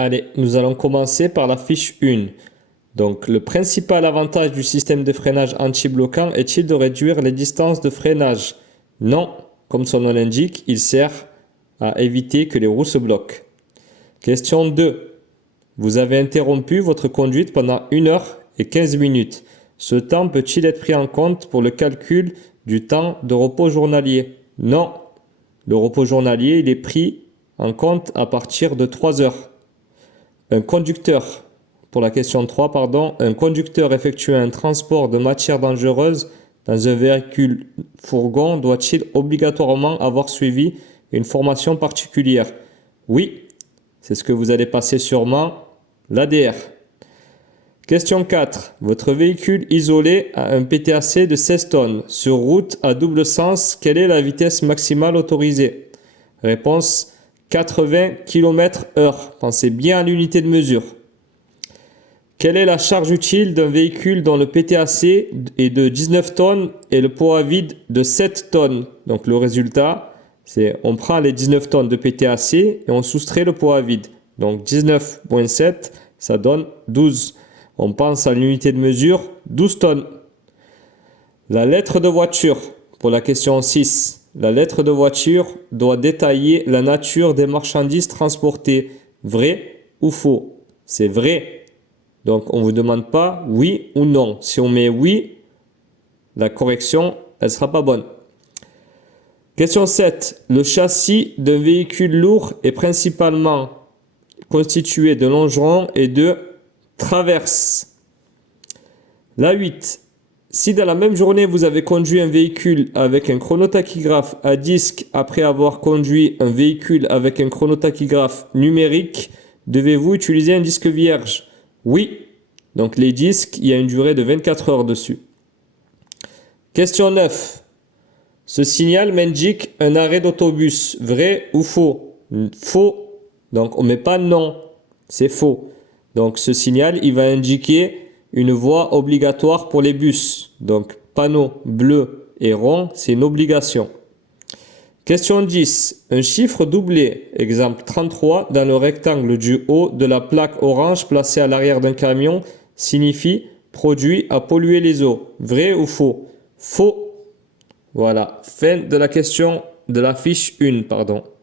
Allez, nous allons commencer par la fiche 1. Donc, le principal avantage du système de freinage anti-bloquant est-il de réduire les distances de freinage? Non, comme son nom l'indique, il sert à éviter que les roues se bloquent. Question 2. Vous avez interrompu votre conduite pendant 1 heure et 15 minutes. Ce temps peut-il être pris en compte pour le calcul du temps de repos journalier? Non. Le repos journalier, il est pris en compte à partir de 3 heures. Pour la question 3, un conducteur effectuant un transport de matière dangereuse dans un véhicule fourgon doit-il obligatoirement avoir suivi une formation particulière? Oui, c'est ce que vous allez passer sûrement, l'ADR. Question 4. Votre véhicule isolé a un PTAC de 16 tonnes. Sur route à double sens, quelle est la vitesse maximale autorisée? Réponse 80 km/h. Pensez bien à l'unité de mesure. Quelle est la charge utile d'un véhicule dont le PTAC est de 19 tonnes et le poids à vide de 7 tonnes? Donc le résultat, c'est on prend les 19 tonnes de PTAC et on soustrait le poids à vide. Donc 19,7, ça donne 12. On pense à l'unité de mesure, 12 tonnes. La lettre de voiture, pour la question 6. La lettre de voiture doit détailler la nature des marchandises transportées. Vrai ou faux? C'est vrai. Donc, on ne vous demande pas oui ou non. Si on met oui, la correction, elle ne sera pas bonne. Question 7. Le châssis d'un véhicule lourd est principalement constitué de longerons et de traverses. La 8. Si dans la même journée vous avez conduit un véhicule avec un chronotachygraphe à disque après avoir conduit un véhicule avec un chronotachygraphe numérique, devez-vous utiliser un disque vierge? Oui. Donc les disques, il y a une durée de 24 heures dessus. Question 9. Ce signal m'indique un arrêt d'autobus. Vrai ou faux? Faux. Donc on ne met pas non. C'est faux. Donc ce signal, il va indiquer une voie obligatoire pour les bus. Donc panneau bleu et rond, c'est une obligation. Question 10. Un chiffre doublé, exemple 33, dans le rectangle du haut de la plaque orange placée à l'arrière d'un camion signifie produit à polluer les eaux. Vrai ou faux? Faux. Voilà, fin de la question de la fiche 1,